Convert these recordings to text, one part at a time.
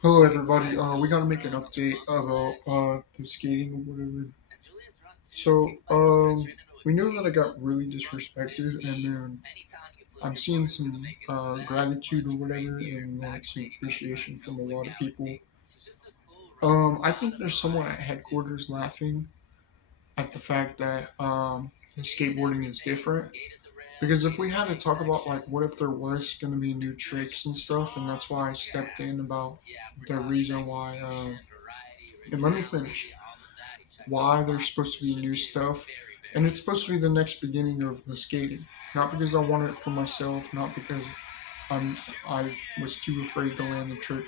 Hello, everybody. We gotta make an update about the skating or whatever. So, we know that I got really disrespected, and then I'm seeing some gratitude or whatever, and like some appreciation from a lot of people. I think there's someone at headquarters laughing at the fact that skateboarding is different. Because if we had to talk about like what if there was going to be new tricks and stuff, and that's why I stepped in about the reason why. And let me finish. Why there's supposed to be new stuff, and it's supposed to be the next beginning of the skating. Not because I want it for myself, not because I was too afraid to land the trick.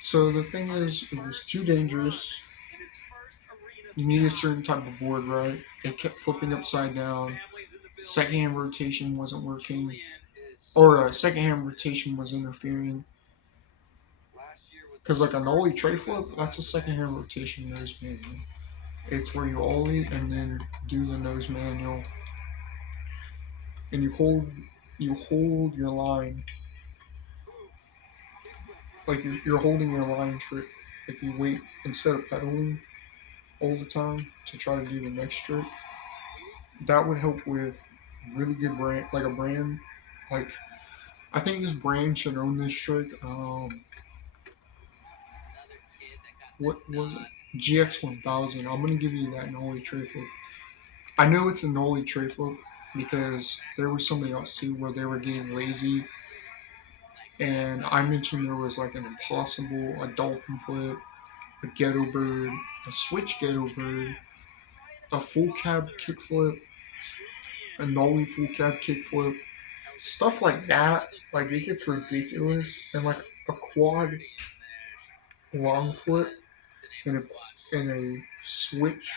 So the thing is, it was too dangerous. You need a certain type of board, right? It kept flipping upside down. Second hand rotation wasn't working, or second hand rotation was interfering. Because like a nollie tray flip, that's a second hand rotation nose manual. It's where you ollie and then do the nose manual, and you hold your line like you're holding your line trick. Like you wait instead of pedaling all the time to try to do the next trick. That would help with really good brand, like a brand. Like I think this brand should own this trick. What was it? GX1000. I'm gonna give you that Nolly tray flip. I know it's a Nolly tray flip because there was something else too where they were getting lazy, and I mentioned there was like an impossible, a dolphin flip, a ghetto bird, a switch ghetto bird, a full cab kickflip, a nollie full cab kickflip, stuff like that. Like it gets ridiculous, and like a quad long flip and a switch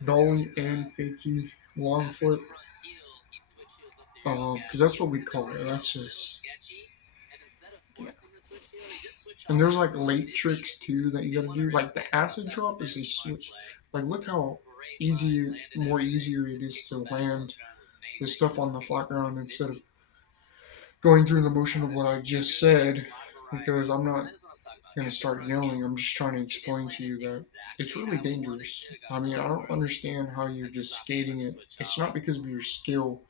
nollie and fakie long flip. Because that's what we call it. That's just yeah. And there's like late tricks too that you gotta do. Like the acid drop is a switch. Like look how more easier it is to land this stuff on the flat ground instead of going through the motion of what I just said. Because I'm not gonna start yelling. I'm just trying to explain to you that it's really dangerous. I mean, I don't understand how you're just skating it. It's not because of your skill.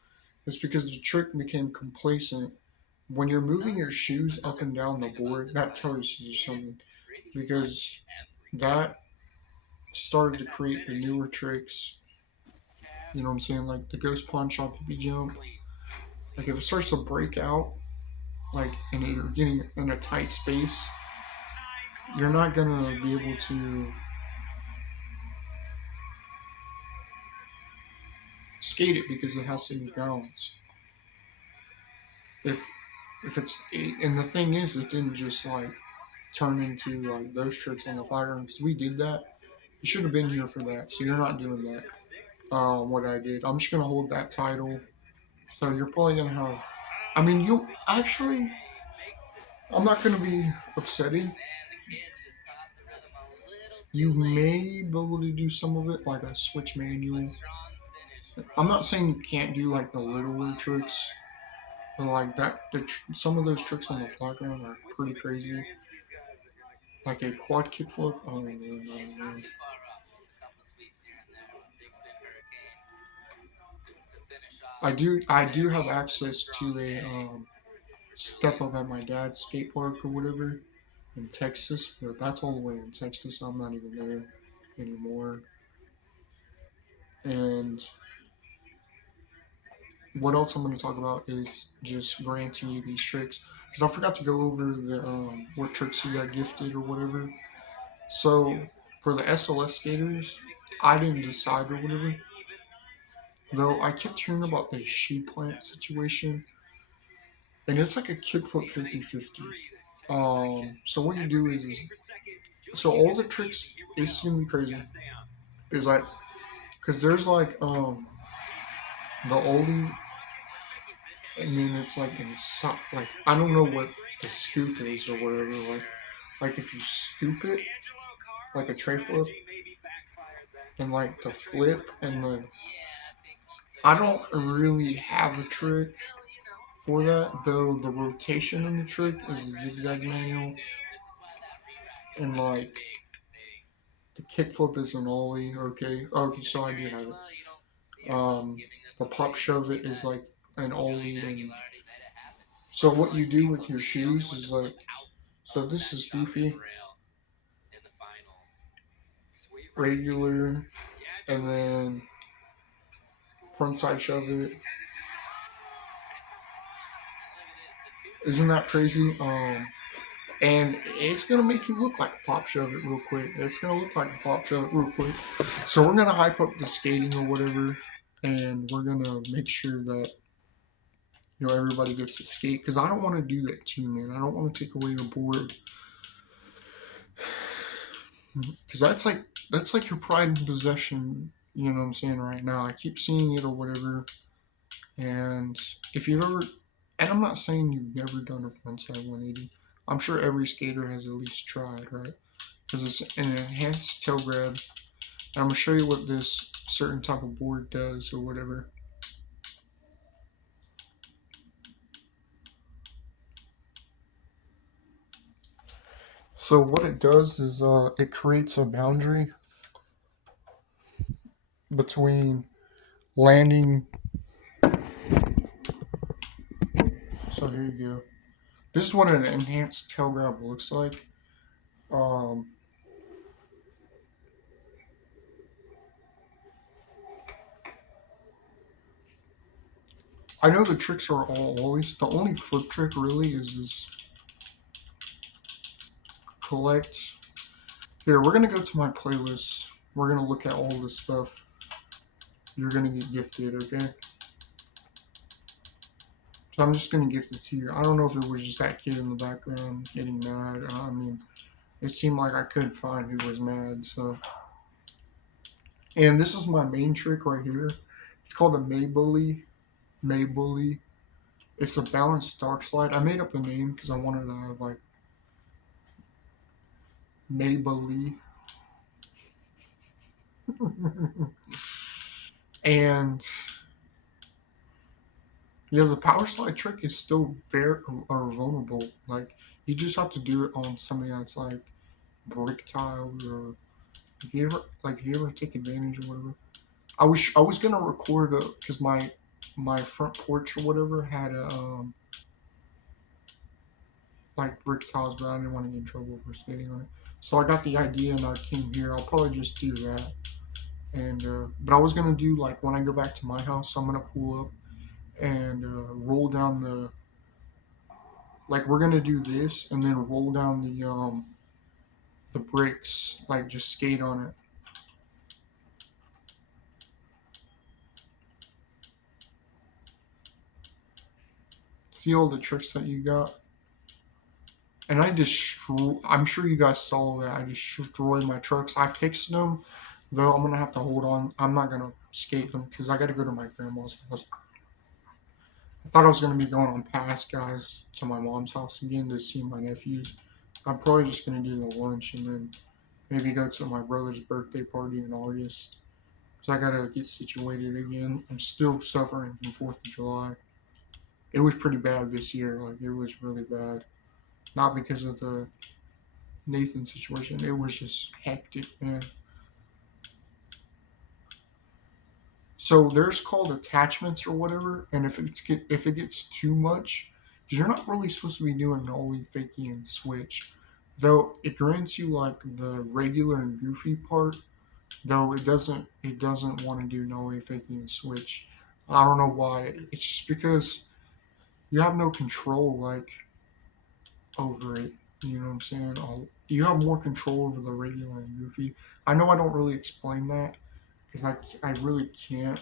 It's because the trick became complacent. When you're moving your shoes up and down the board, that tells you something. Because that started to create the newer tricks. You know what I'm saying? Like the ghost pawn shot hippie jump. Like if it starts to break out, like and you're getting in a tight space, you're not gonna be able to skate it because it has to be balanced. If and the thing is, it didn't just like turn into like those tricks on the fire because we did that. You should have been here for that, so you're not doing that. What I did, I'm just gonna hold that title. So you're probably gonna have. I mean, you actually. I'm not gonna be upsetting. You may be able to do some of it, like a switch manual. I'm not saying you can't do like the littler tricks, but like that, some of those tricks on the flat ground are pretty crazy. Like a quad kickflip. Oh man, oh man. I do have access to a step up at my dad's skate park or whatever in Texas, but that's all the way in Texas. So I'm not even there anymore. And what else I'm going to talk about is just granting you these tricks because I forgot to go over the what tricks you got gifted or whatever. So for the SLS skaters, I didn't decide or whatever. Though I kept hearing about the shoe plant situation, and it's like a kickflip 50-50. So what you do is so all the tricks is gonna be crazy. Is like because there's like the oldie, and then it's like inside. Like I don't know what the scoop is or whatever. Like if you scoop it like a tray flip, and like the flip and the I don't really have a trick for that though. The rotation in the trick is a zigzag manual. and like the kickflip is an ollie. Okay, okay, so I do have it. The pop shove it is like an ollie, and so what you do with your shoes is like, so this is goofy, regular, and then frontside shove it. Isn't that crazy? And it's gonna make you look like a pop shove it real quick. It's gonna look like a pop shove it real quick. So we're gonna hype up the skating or whatever, and we're gonna make sure that everybody gets to skate because I don't want to do that too, man. I don't want to take away your board because that's like your pride and possession. You know what I'm saying right now. I keep seeing it or whatever, and if you've ever, and I'm not saying you've never done a frontside 180. I'm sure every skater has at least tried, right? Because it's an enhanced tail grab. And I'm gonna show you what this certain type of board does or whatever. So what it does is it creates a boundary between landing. So here you go. This is what an enhanced tail grab looks like. Um, I know the tricks are all always. The only flip trick really is this collect. Here, we're gonna go to my playlist. We're gonna look at all this stuff. You're gonna get gifted, okay? So I'm just gonna gift it to you. I don't know if it was just that kid in the background getting mad. I mean, it seemed like I couldn't find who was mad. So, and this is my main trick right here. It's called a Maybully. Maybully. It's a balanced dark slide. I made up the name because I wanted to have like Maybully. And yeah, the power slide trick is still very or vulnerable. Like you just have to do it on something that's like brick tile or if you ever take advantage of whatever. I was gonna record because my front porch or whatever had a like brick tiles, but I didn't want to get in trouble for skating on it. So I got the idea and I came here. I'll probably just do that. And but I was gonna do like when I go back to my house, I'm gonna pull up and roll down the like we're gonna do this and then roll down the bricks like just skate on it. See all the tricks that you got. And I'm sure you guys saw that I destroyed my trucks. I fixed them, though I'm gonna have to hold on. I'm not gonna skate them because I gotta go to my grandma's house. I thought I was gonna be going on past guys to my mom's house again to see my nephews. I'm probably just gonna do the lunch and then maybe go to my brother's birthday party in August. So I gotta get situated again. I'm still suffering from 4th of July. It was pretty bad this year. Like it was really bad. Not because of the Nathan situation. It was just hectic, man. So there's called attachments or whatever, and if it gets too much, because you're not really supposed to be doing ollie, fakie, and switch. Though it grants you like the regular and goofy part, though it doesn't want to do nollie, fakie, and switch. I don't know why. It's just because you have no control like over it. You know what I'm saying? You have more control over the regular and goofy. I know I don't really explain that because I really can't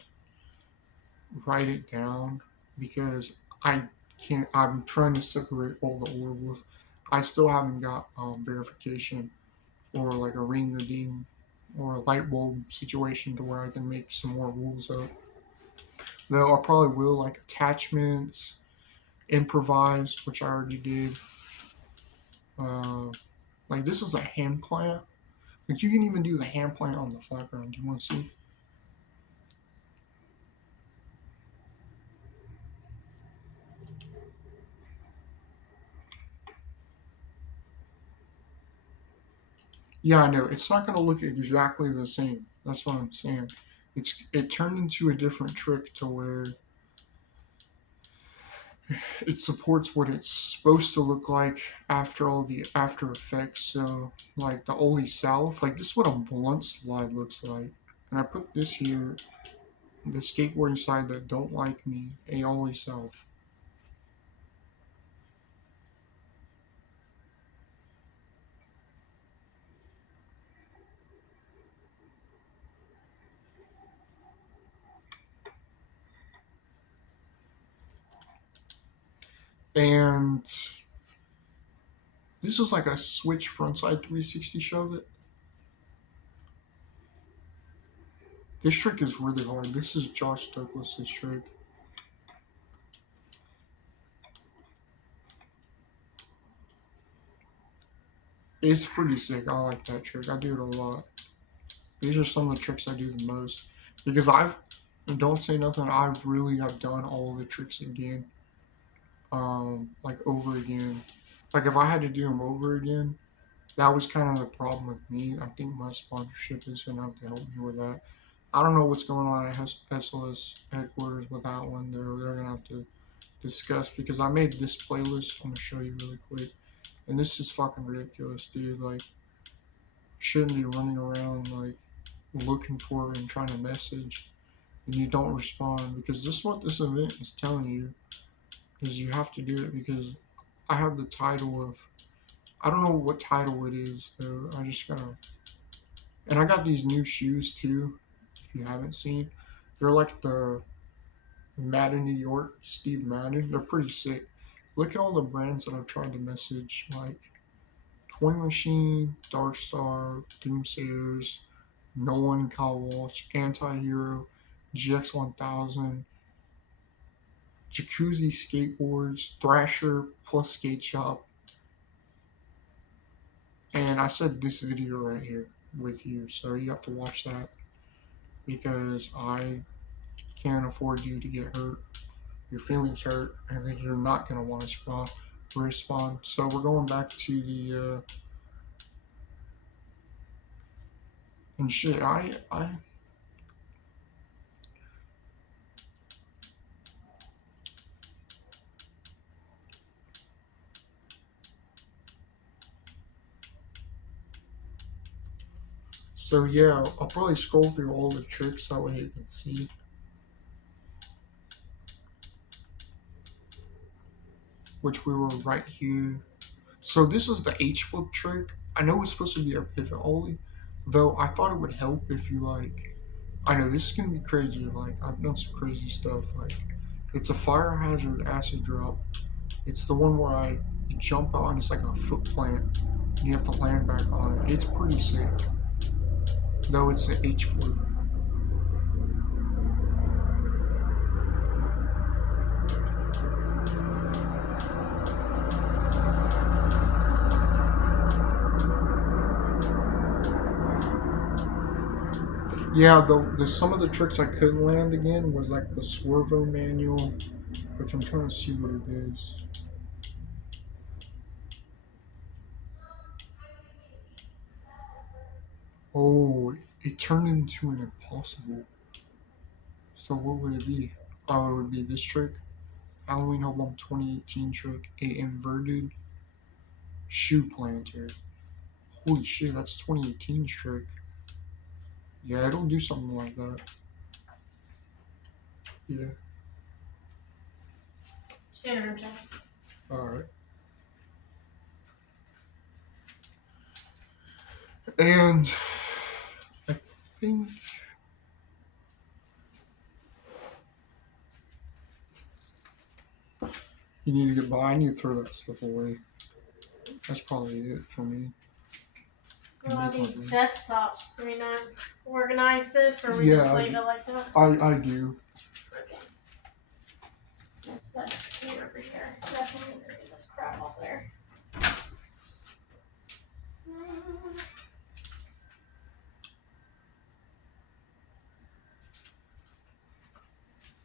write it down because I can't. I'm trying to separate all the oracles. I still haven't got verification or like a ring a ding or a light bulb situation to where I can make some more rules up. Though I probably will like attachments, improvised, which I already did. Uh, like this is a hand plant. Like you can even do the hand plant on the flat ground. Do you want to see? Yeah, I know. It's not going to look exactly the same. That's what I'm saying. It turned into a different trick to where it supports what it's supposed to look like after all the after effects. So like the Ollie South, like this is what a blunt slide looks like. And I put this here, the skateboarding side that don't like me, a Ollie South. And this is like a switch frontside 360 shove it. This trick is really hard. This is Josh Douglas's trick. It's pretty sick. I like that trick. I do it a lot. These are some of the tricks I do the most because don't say nothing. I really have done all the tricks again, like over again. Like if I had to do them over again, that was kind of the problem with me. I think my sponsorship is gonna have to help me with that. I don't know what's going on at SLS headquarters with that one. They're gonna have to discuss because I made this playlist. I'm gonna show you really quick, and this is fucking ridiculous, dude. Like, shouldn't be running around like looking for it and trying to message and you don't respond because this is what this event is telling you is you have to do it because I have the title of I don't know what title it is though. I just gotta and I got these new shoes too, if you haven't seen. They're like the Madden New York Steve Madden. They're pretty sick. Look at all the brands that I've tried to message like Toy Machine, Dark Star, Doomsayers, Nolan Kyle Walsh, Anti Hero, GX1000, Jacuzzi Skateboards, Thrasher plus Skate Shop. And I said this video right here with you, so you have to watch that because I can't afford you to get hurt, your feelings hurt, and then you're not going to want to respond. So we're going back to the and shit. I so yeah, I'll probably scroll through all the tricks that way you can see which we were right here. So this is the H flip trick. I know it's supposed to be a pivot ollie, though I thought it would help if you like. I know this is gonna be crazy. Like I've done some crazy stuff. Like it's a fire hazard acid drop. It's the one where you jump out and it's like a foot plant and you have to land back on it. It's pretty sick. Though it's the H flip. Yeah, the some of the tricks I couldn't land again was like the Swervo manual, which I'm trying to see what it is. Oh, it turned into an impossible. So what would it be? Oh, it would be this trick. Halloween Album 2018 trick. A inverted shoe planter. Holy shit, that's 2018 trick. Yeah, it'll do something like that. Yeah. Standard room check. Alright. And I think you need to get by. I need to throw that stuff away. That's probably it for me. What about these desktops? Do we not organize this or we just leave it like that? I do. Okay. Yes, that's it over here. Definitely gonna get this crap off there.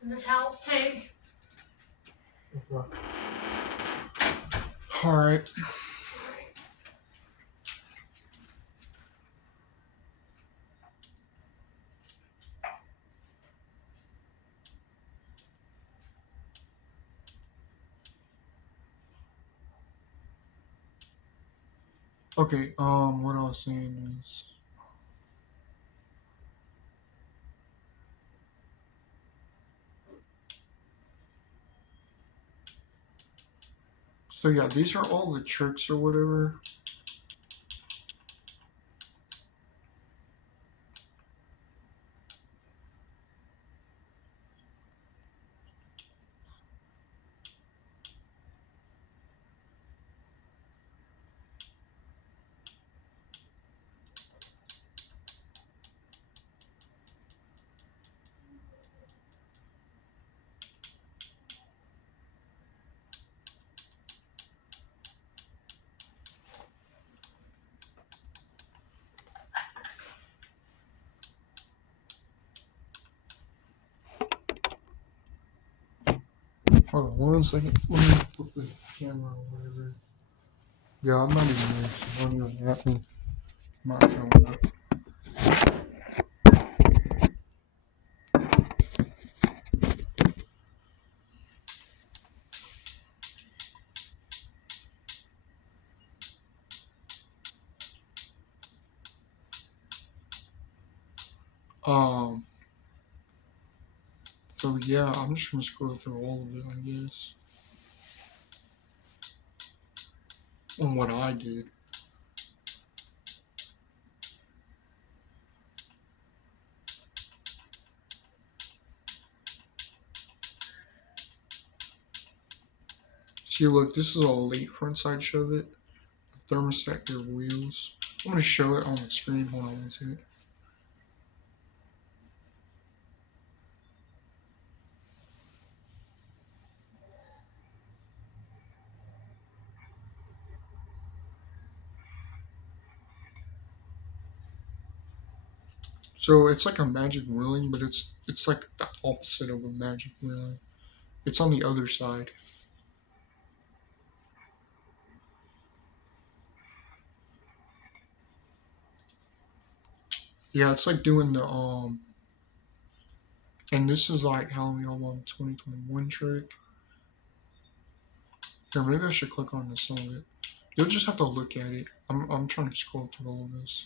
And the towels too. Alright. Okay, what I was saying is, so yeah, these are all the tricks or whatever. Hold on 1 second. Let me flip the camera or whatever. Yeah, I'm not even there, so don't even at me. I'm not showing up. Um, so yeah, I'm just gonna scroll through all of it, I guess, on what I did. See, look, this is all late front side shove it. Thermostat your wheels. I'm gonna show it on the screen. Hold on 1 second. So it's like a magic wheeling, but it's like the opposite of a magic wheeling. It's on the other side. Yeah, it's like doing the and this is like how we all on 2021 trick. Here, maybe I should click on this some of it. You'll just have to look at it. I'm trying to scroll through all of this.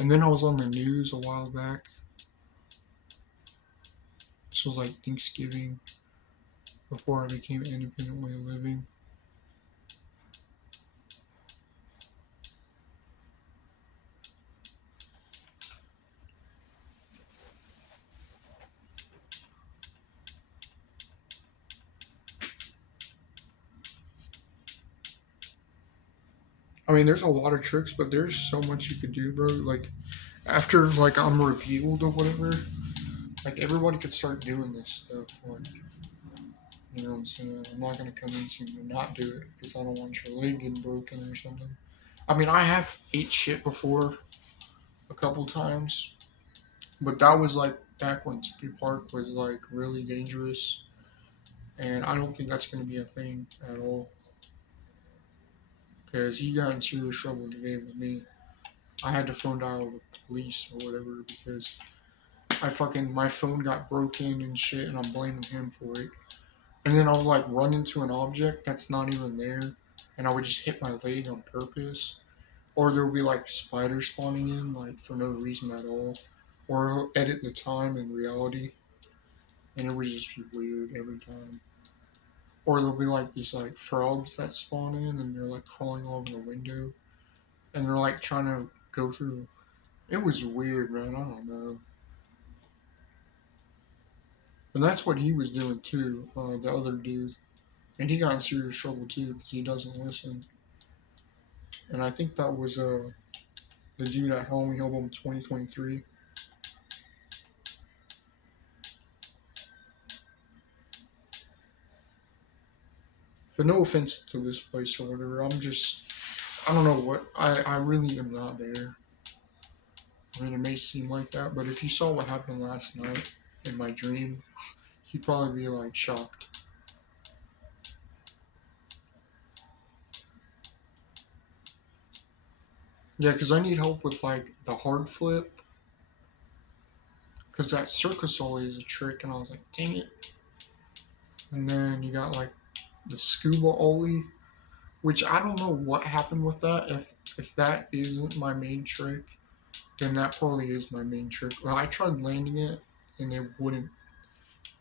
And then I was on the news a while back. This was like Thanksgiving before I became independent way of living. I mean, there's a lot of tricks, but there's so much you could do, bro. Like after like I'm revealed or whatever, like everybody could start doing this stuff. Like, you know what I'm saying? I'm not gonna convince you to not do it because I don't want your leg getting broken or something. I mean, I have ate shit before a couple times, but that was like back when Tippy Park was like really dangerous, and I don't think that's gonna be a thing at all. Because he got in serious trouble today with me. I had to phone dial the police or whatever because I fucking my phone got broken and shit, and I'm blaming him for it. And then I'll like run into an object that's not even there, and I would just hit my leg on purpose. Or there'll be like spiders spawning in like for no reason at all. Or I'll edit the time in reality, and it would just be weird every time. Or there'll be like these like frogs that spawn in, and they're like crawling all over the window, and they're like trying to go through. It was weird, man. I don't know. And that's what he was doing too, the other dude. And he got in serious trouble too because he doesn't listen. And I think that was the dude at Halloween Album 2023. But no offense to this place or whatever. I don't know what, I really am not there. I mean, it may seem like that, but if you saw what happened last night in my dream, you'd probably be like shocked. Yeah, because I need help with like the hard flip, because that circus ollie is a trick, and I was like, dang it. And then you got like the scuba ollie, which I don't know what happened with that. If that isn't my main trick, then that probably is my main trick. Well, I tried landing it and it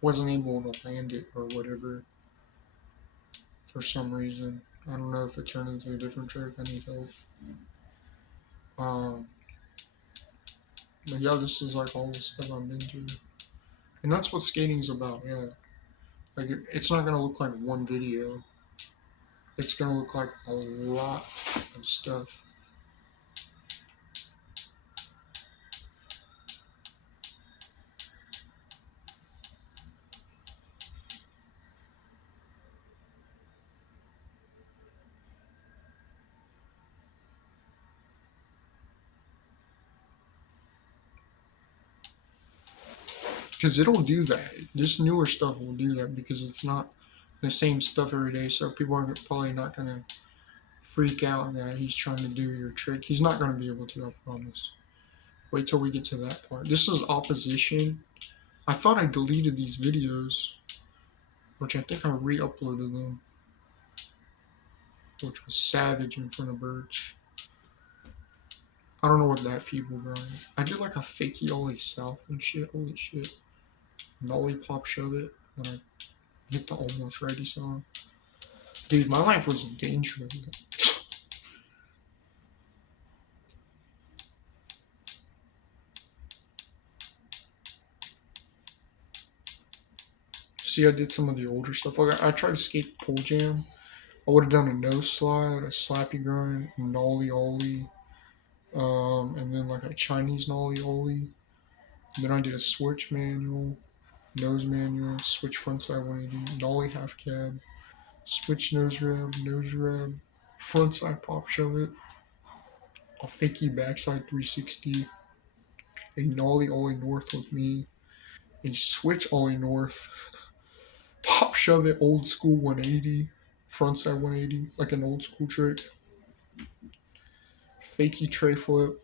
wasn't able to land it or whatever for some reason. I don't know if it turned into a different trick. I need help. Um, but yeah, this is like all the stuff I've been through, and that's what skating's about. Yeah, like it's not gonna look like one video. It's gonna look like a lot of stuff. Because it'll do that. This newer stuff will do that because it's not the same stuff every day. So people are probably not gonna freak out that he's trying to do your trick. He's not gonna be able to. I promise. Wait till we get to that part. This is opposition. I thought I deleted these videos, which I think I re-uploaded them, which was savage in front of Birch. I don't know what that people grind. I did like a fakey ollie south and shit. Holy shit. Nollie pop shove it. And I hit the almost ready song. Dude, my life was in danger. See, I did some of the older stuff. Like I tried to skate pole jam. I would have done a nose slide, a slappy grind, nollie ollie, and then like a Chinese nollie ollie. Then I did a switch manual, nose manual, switch frontside 180, nollie half cab, switch nose reb, frontside pop shove it, a fakey backside 360, a nollie ollie north with me, a switch ollie north, pop shove it old school 180, frontside 180, like an old school trick, fakey tray flip.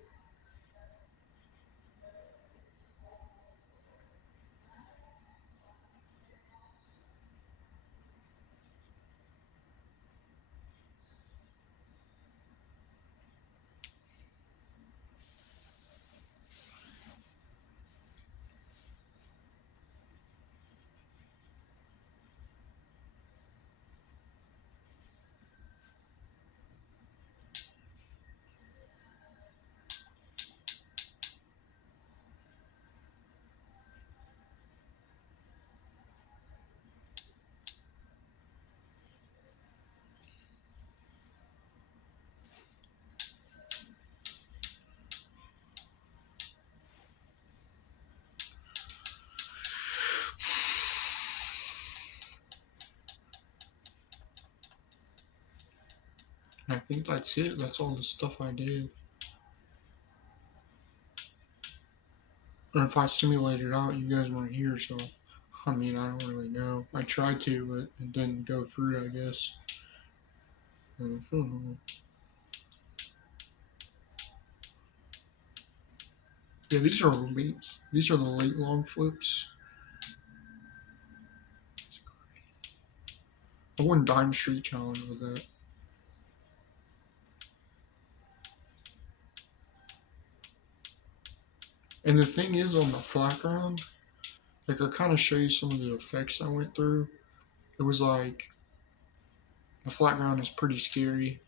I think that's it. That's all the stuff I did. And if I simulated out, you guys weren't here, so I mean, I don't really know. I tried to, but it didn't go through, I guess. Yeah, these are late. These are the late long flips. I won Dime Street Challenge with that. And the thing is, on the flat ground, like I'll kind of show you some of the effects I went through. It was like the flat ground is pretty scary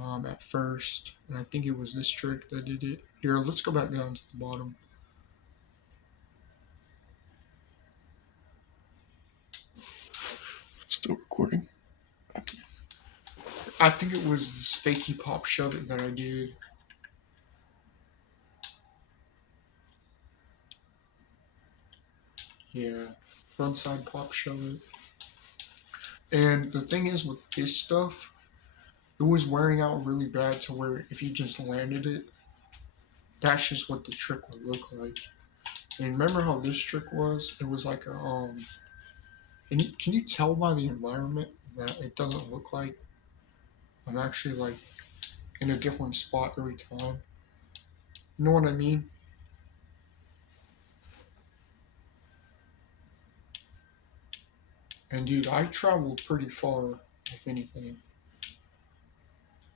at first, and I think it was this trick that did it. Here, let's go back down to the bottom. Still recording. I think it was this fakey pop shove it that I did. Yeah, frontside pop shove it. And the thing is with this stuff, it was wearing out really bad to where if you just landed it, that's just what the trick would look like. And remember how this trick was? It was like a can you tell by the environment that it doesn't look like I'm actually like in a different spot every time? You know what I mean? And dude, I traveled pretty far, if anything.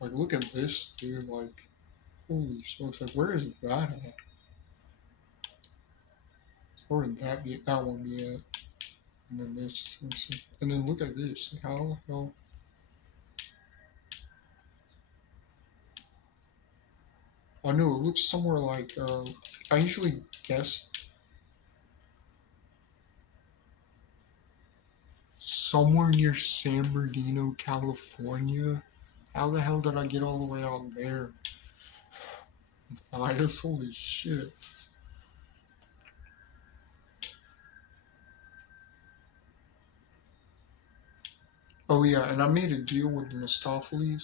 Like, look at this, dude. Like, holy smokes. Like, where is that at? Where would that one be at? And then this, let's see. And then look at this. How the hell? I know it looks somewhere like, I usually guess somewhere near San Bernardino, California. How the hell did I get all the way out there? Matthias, holy shit. Oh yeah, and I made a deal with Mistopheles.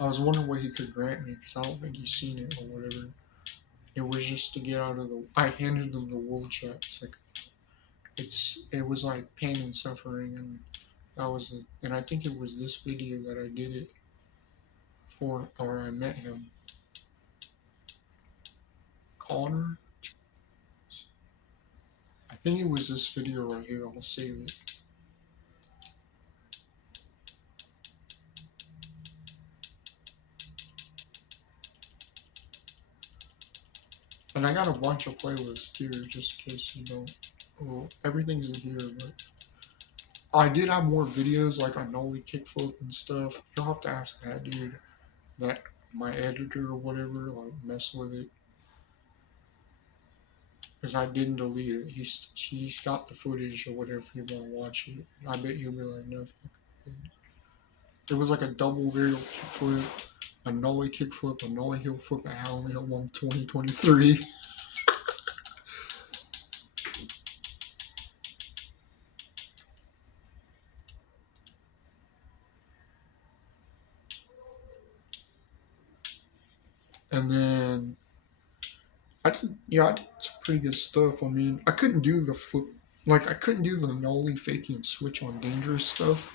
I was wondering what he could grant me because I don't think he's seen it or whatever. It was just to get out of the. I handed them the wool check. It was like pain and suffering, and that was it. And I think it was this video that I did it for, or I met him. Connor. I think it was this video right here. I'll save it. And I got a bunch of playlists too, just in case you don't. Well, everything's in here, but I did have more videos like on nollie kickflip and stuff. You'll have to ask that dude, that my editor or whatever, like mess with it, because I didn't delete it. He's got the footage or whatever if you want to watch it. I bet you'll be like, no. It was like a double varial kickflip, a nollie kickflip, a nollie heel flip at Halloween at 2023. And then I did some pretty good stuff. I mean, I couldn't do the flip, like I couldn't do the nollie fakie and switch on dangerous stuff.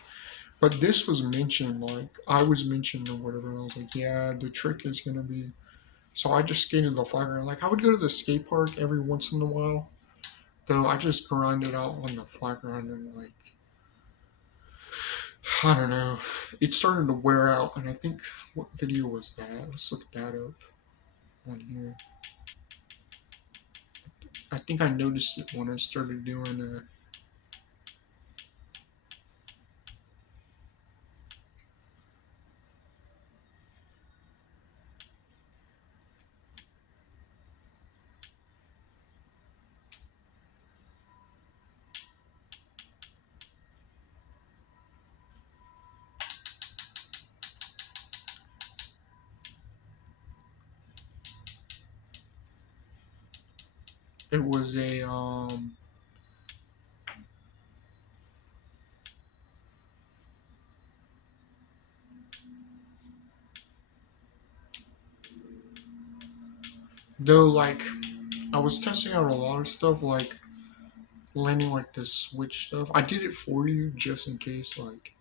But this was mentioned, like I was mentioned or whatever. And I was like, yeah, the trick is gonna be. So I just skated the flat ground. Like I would go to the skate park every once in a while. Though I just grinded out on the flat ground and like I don't know. It started to wear out, and I think what video was that? Let's look that up on here. I think I noticed it when I started doing it was a though like I was testing out a lot of stuff like landing like the switch stuff. I did it for you just in case, like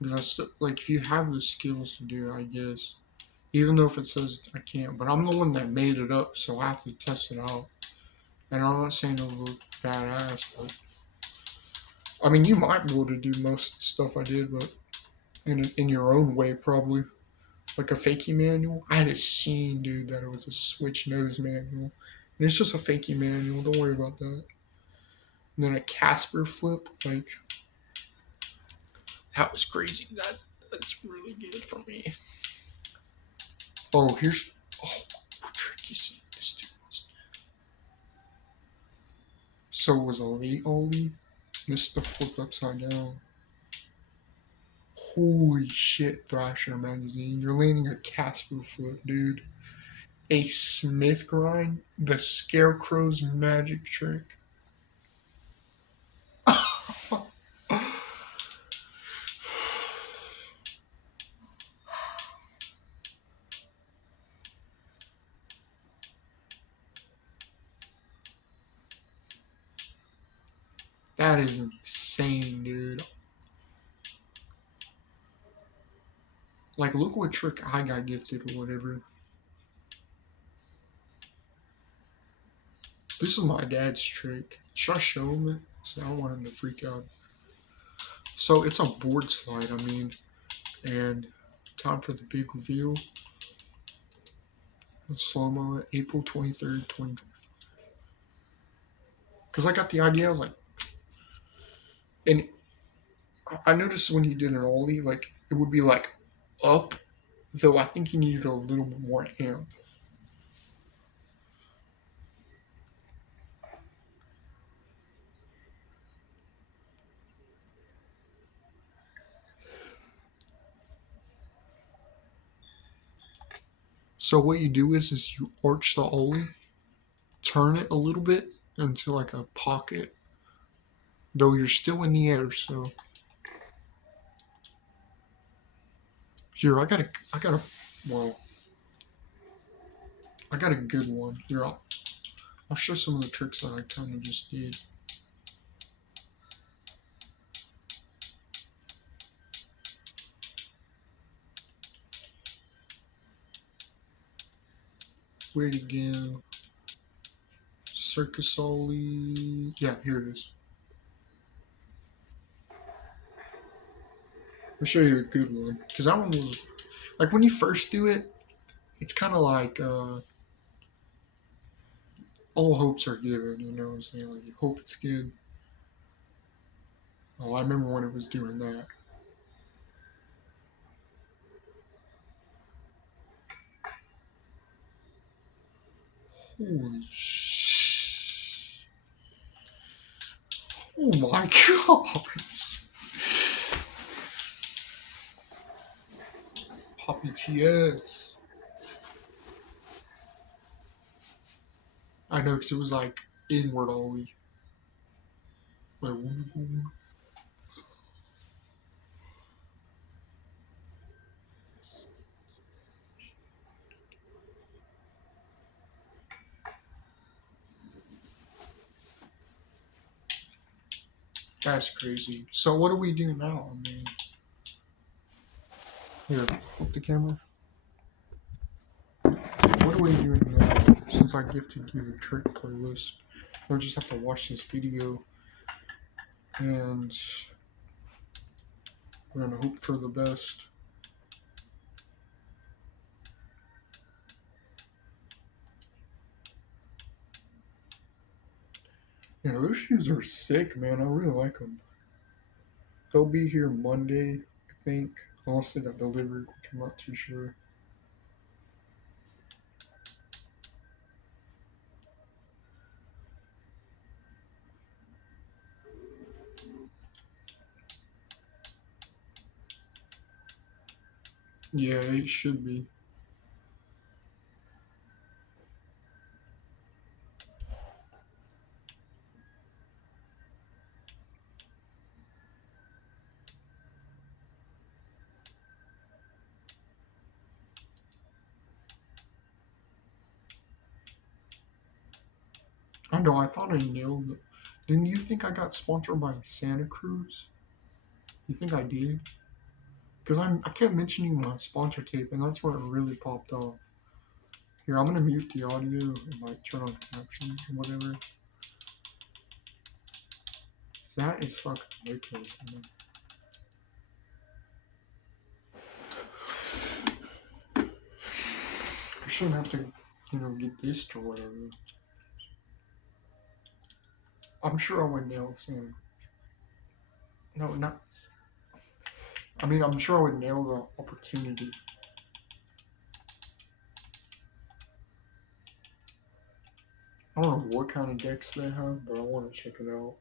because like if you have the skills to do it, I guess. Even though if it says I can't, but I'm the one that made it up, so I have to test it out. And I'm not saying it'll look badass, but I mean you might be able to do most of the stuff I did, but in your own way probably. Like a fakie manual. I had a scene, dude, that it was a switch nose manual. And it's just a fakie manual, don't worry about that. And then a Casper flip, like that was crazy. That's really good for me. Oh, here's what trick you see this dude. So it was a late ollie. This is the flip upside down. Holy shit, Thrasher magazine. You're landing a Casper flip, dude. A Smith grind, the Scarecrow's magic trick. That is insane, dude. Like, look what trick I got gifted or whatever. This is my dad's trick. Should I show him it? So I don't want him to freak out. So it's a board slide, I mean, and Time for the big reveal. Slow mo, April 23rd, 2020. Because I got the idea, I was like, and I noticed when he did an ollie, like it would be like up, though I think he needed a little bit more amp. So what you do is you arch the ollie, turn it a little bit into like a pocket, though you're still in the air. So here well, I got a good one. Here, I'll show some of the tricks that I kind of just did. Where'd it go? Circus ollie. Yeah, here it is. I'll show you a good one because that one was like when you first do it, it's kind of like all hopes are given. You know what I'm saying? Like you hope it's good. Oh, I remember when it was doing that. Holy sh! Oh my god! Poppy TS. I know because it was like inward ollie. Like, that's crazy. So what do we do now? I mean, here, flip the camera. What are we doing now? Since I gifted you the trick playlist, you'll just have to watch this video, and we're gonna hope for the best. Yeah, those shoes are sick, man. I really like them. They'll be here Monday, I think. Unless they got delivered, which I'm not too sure. Yeah, it should be. I know, I thought I nailed it. Didn't you think I got sponsored by Santa Cruz? You think I did? Because I kept mentioning my sponsor tape, and that's where it really popped off. Here, I'm gonna mute the audio and like turn on captions or whatever. That is fucking ridiculous, man. I shouldn't have to, get this or whatever. I'm sure I would nail Santa. No, not. I mean, I'm sure I would nail the opportunity. I don't know what kind of decks they have, but I want to check it out.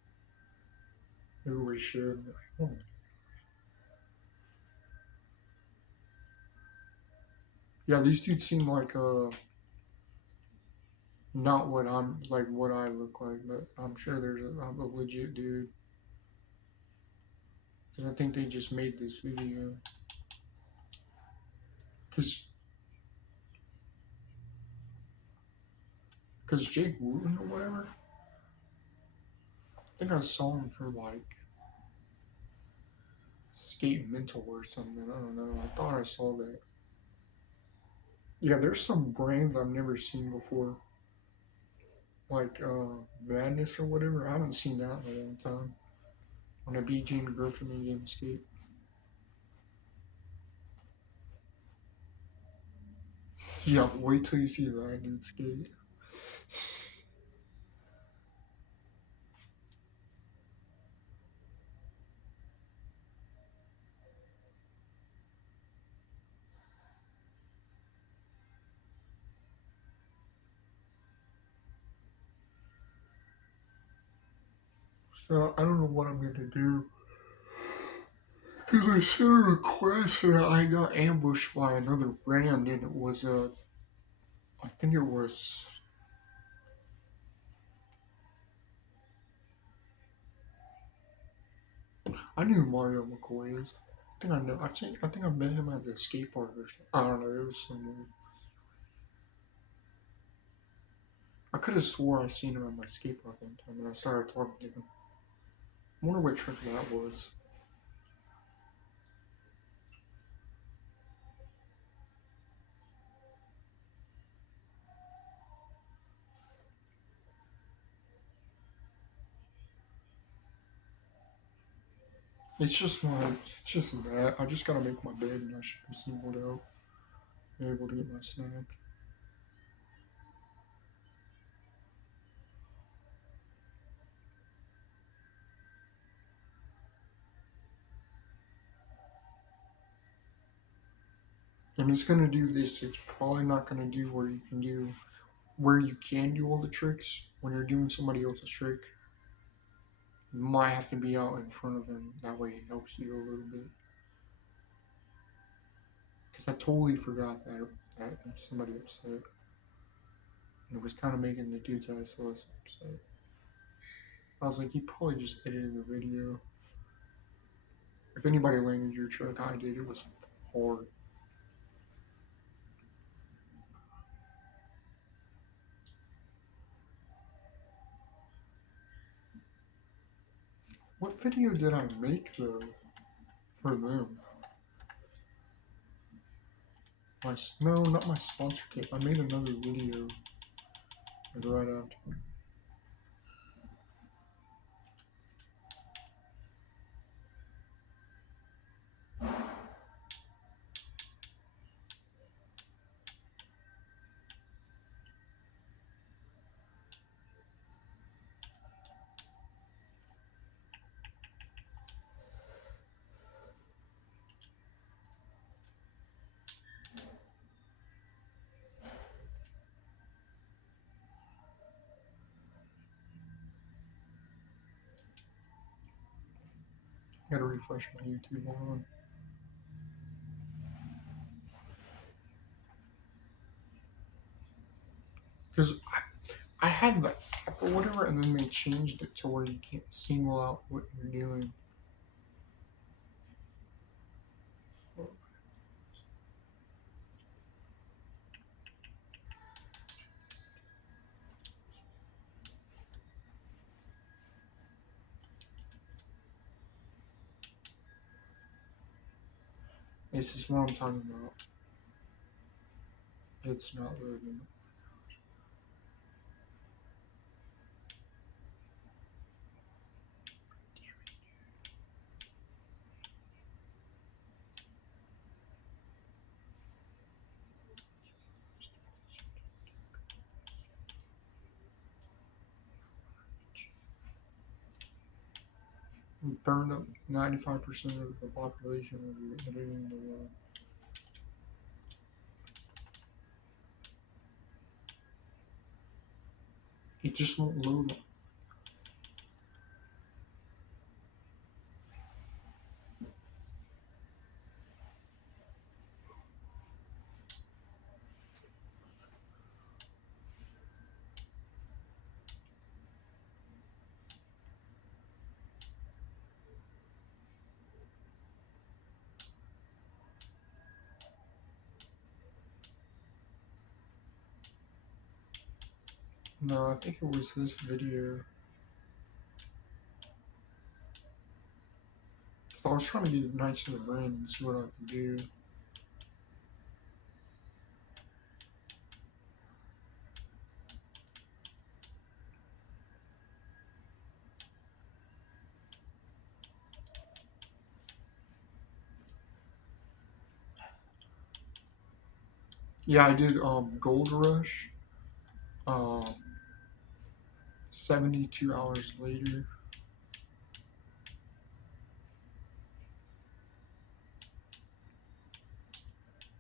Maybe we should. Yeah, these dudes seem like not what I'm like what I look like, but I'm sure I'm a legit dude. Because I think they just made this video. Because Jake Wooten or whatever, I think I saw him for like Skate Mental or something. I don't know. I thought I saw that. Yeah, there's some brands I've never seen before. Like Madness or whatever. I haven't seen that in a long time. On a BG and Griffin and Game Skate. Yeah, wait till you see that dude skate. So I don't know what I'm gonna do. Because I sent a request and I got ambushed by another brand, and it was I think it was. I knew who Mario McCoy is. I think I know. I think I met him at the skate park or something. I don't know. It was somewhere. I could have swore I seen him at my skate park one time, and I started talking to him. I wonder what trick that was. It's just that. I just gotta make my bed, and I should be singled out, and able to get my snack. And it's gonna do this. It's probably not gonna do where you can do all the tricks when you're doing somebody else's trick. You might have to be out in front of him. That way it helps you a little bit. Because I totally forgot that somebody upset. And it was kind of making the dudes I saw upset. I was like, he probably just edited the video. If anybody landed your trick, I did. It was hard. What video did I make though for them? No, not my sponsor tape. I made another video right after. I gotta refresh my YouTube on. Because I had the app or whatever, and then they changed it to where you can't single out what you're doing. This is what I'm talking about. It's not loading. We burned up 95% of the population of the editing the world. It just won't load. No, I think it was this video. So I was trying to get nice to the brand and see what I could do. Yeah, I did Gold Rush. 72 hours later.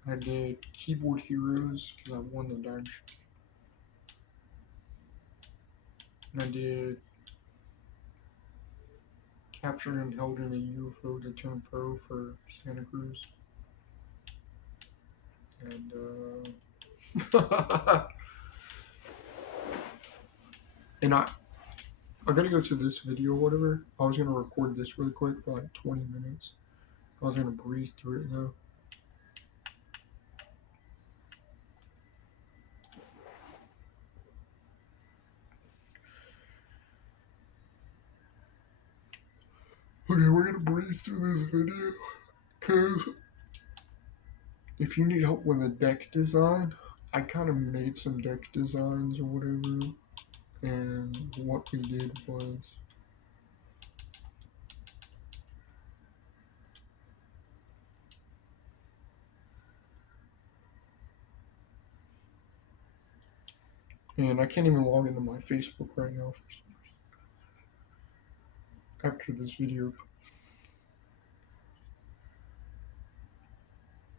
I did Keyboard Heroes because I won the dungeon. And I did Captured and Held in a UFO to Turn Pro for Santa Cruz. And and I gotta go to this video or whatever. I was gonna record this really quick for like 20 minutes. I was gonna breeze through it though. Okay, we're gonna breeze through this video because if you need help with a deck design, I kind of made some deck designs or whatever, and what we did was and I can't even log into my Facebook right now for some reason after this video.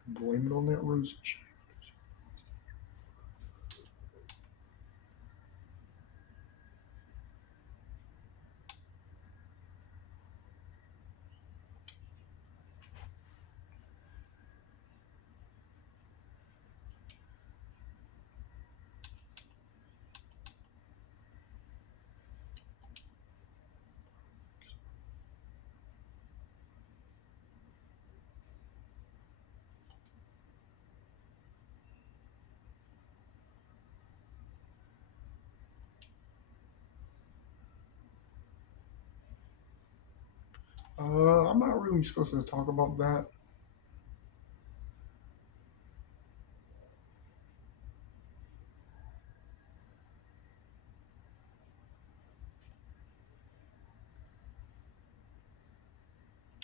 Blame it on that rose. I'm not really supposed to talk about that.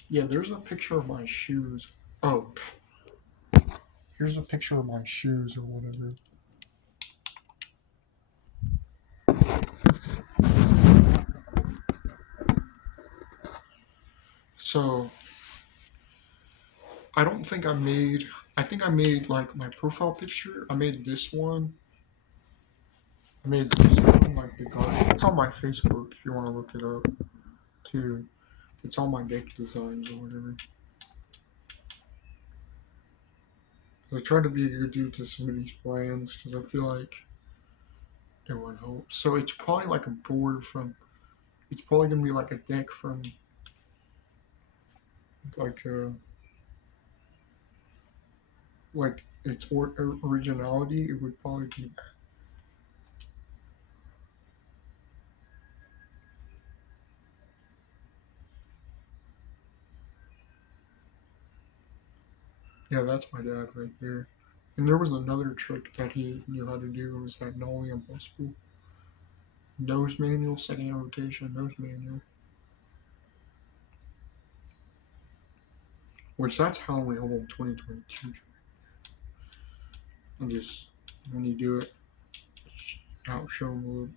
Yeah, there's a picture of my shoes. Oh, here's a picture of my shoes or whatever. So, I don't think I made. I think I made like my profile picture. I made this one. I made this one like the guy. It's on my Facebook if you want to look it up too. It's all my deck designs or whatever. I try to be a good dude to some of these brands because I feel like it would help. So it's probably like a board from. It's probably gonna be like a deck from like like its originality. It would probably be. Yeah, that's my dad right there. And there was another trick that he knew how to do. It was that nollie impossible. Nose manual, second rotation, nose manual. Which that's Halloween Home 2022. And just when you do it, out show them a little.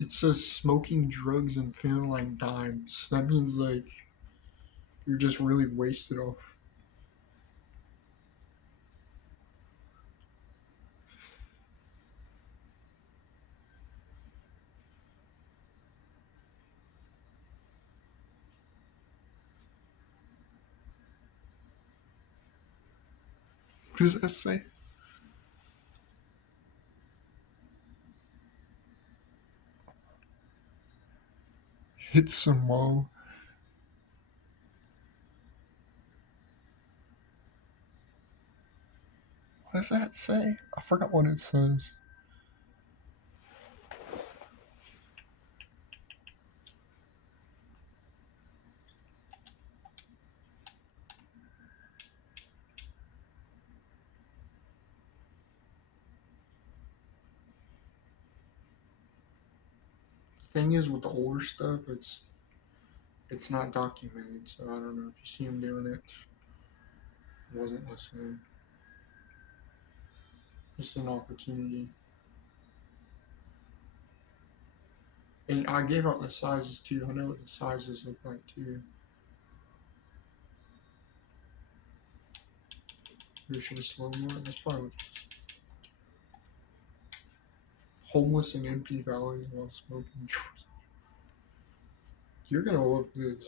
It says smoking drugs and feeling like dimes. That means like you're just really wasted off. What does that say? Hit some low. What does that say? I forgot what it says. thing is with the older stuff, it's not documented, so I don't know if you see him doing it. Wasn't listening. Just an opportunity. And I gave out the sizes too. I know what the sizes look like too. You should have slow more. That's probably homeless in empty valleys while smoking. You're gonna love this.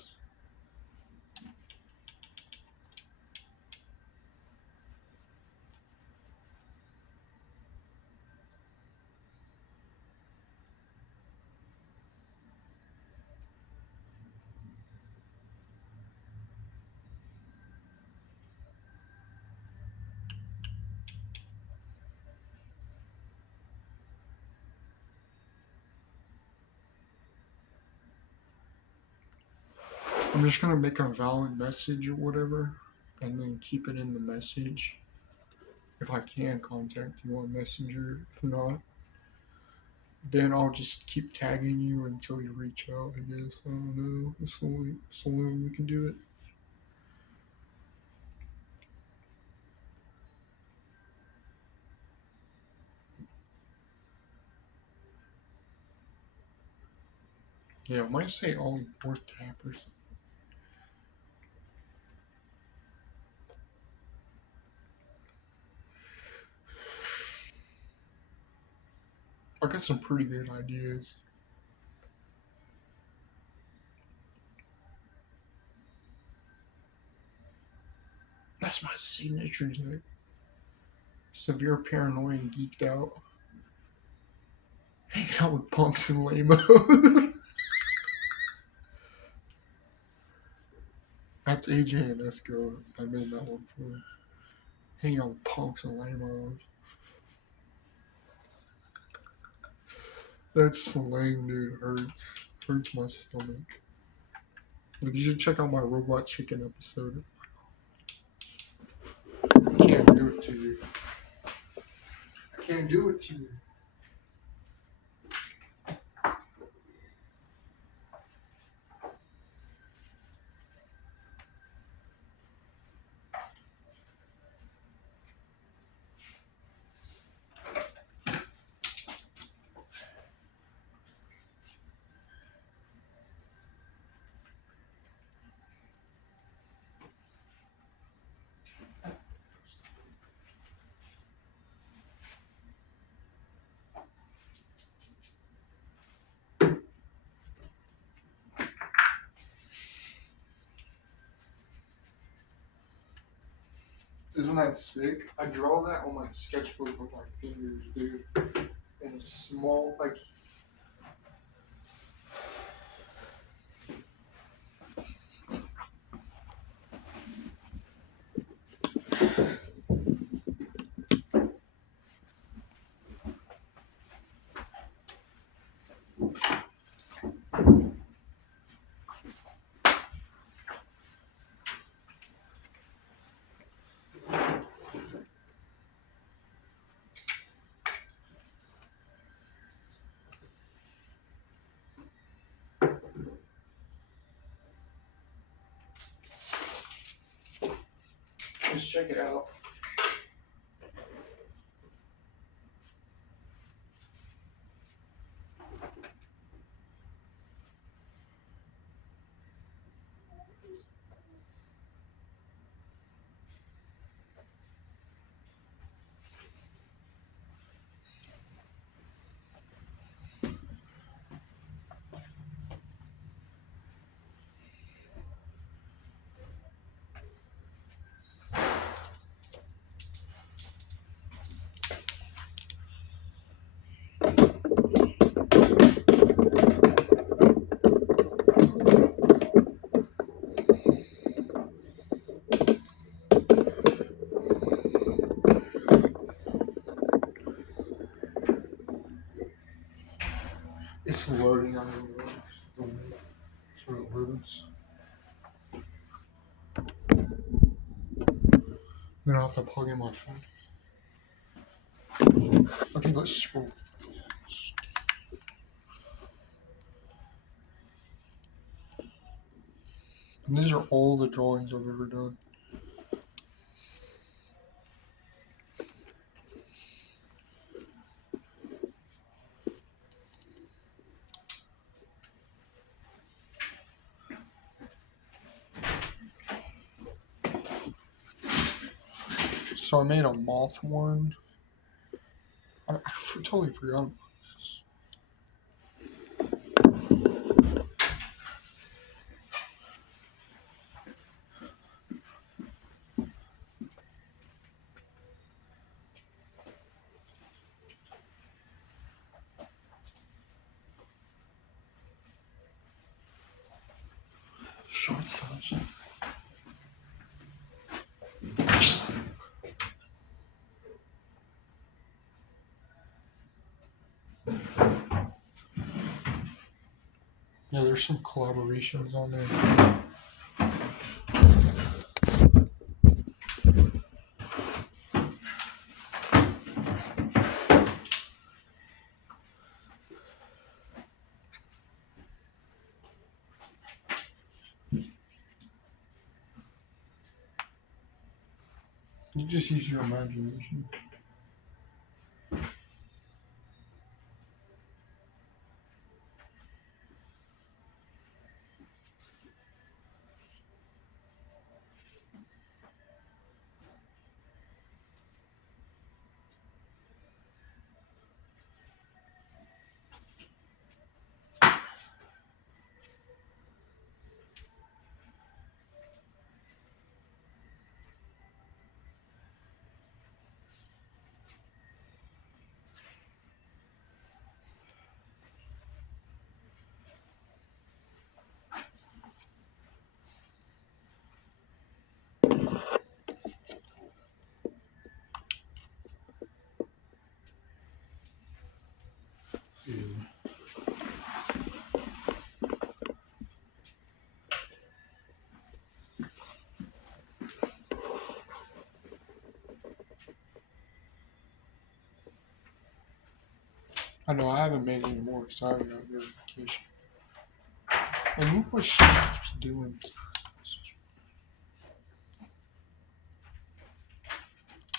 I'm just gonna make a valid message or whatever, and then keep it in the message. If I can contact you on Messenger, if not, then I'll just keep tagging you until you reach out. I guess I don't know. It's the only way we can do it. Yeah, I might say all fourth tappers. I got some pretty good ideas. That's my signature tonight. Severe paranoia and geeked out. Hanging out with punks and lamos. That's AJ and Esco. I made that one for him. Hanging out with punks and lamos. That slang, dude, hurts. Hurts my stomach. Like, you should check out my Robot Chicken episode. I can't do it to you. I can't do it to you. Isn't that sick? I draw that on my sketchbook with my fingers, dude. And it's small, like. Just check it out. It's loading on the that's where it loads. Then I'll have to plug in my phone. Okay, let's scroll. And these are all the drawings I've ever done. So I made a moth one. I totally forgot about this. Short size. Yeah, there's some collaborations on there. You just use your imagination. I know I haven't made any more because I haven't got verification. And look what she keeps doing.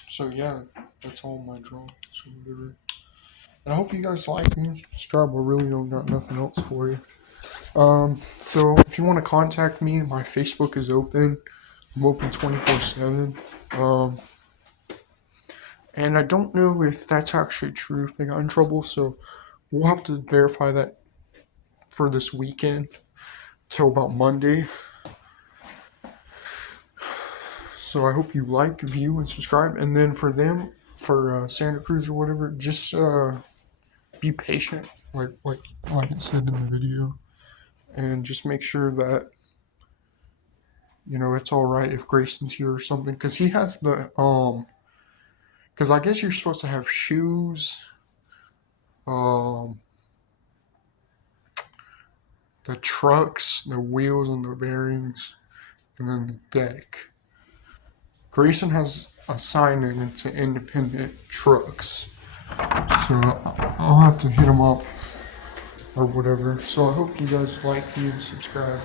So yeah, that's all my drawings or whatever. And I hope you guys like me. Subscribe. I really don't got nothing else for you. So if you want to contact me, my Facebook is open. I'm open 24/7. And I don't know if that's actually true, if they got in trouble, so we'll have to verify that for this weekend till about Monday. So I hope you like, view, and subscribe. And then for them, for Santa Cruz or whatever, just be patient, like it said in the video, and just make sure that it's all right if Grayson's here or something, because he has the because I guess you're supposed to have shoes, um, the trucks, the wheels and the bearings, and then the deck. Grayson has a sign in it to independent trucks. So I'll have to hit him up or whatever. So I hope you guys like, and subscribe.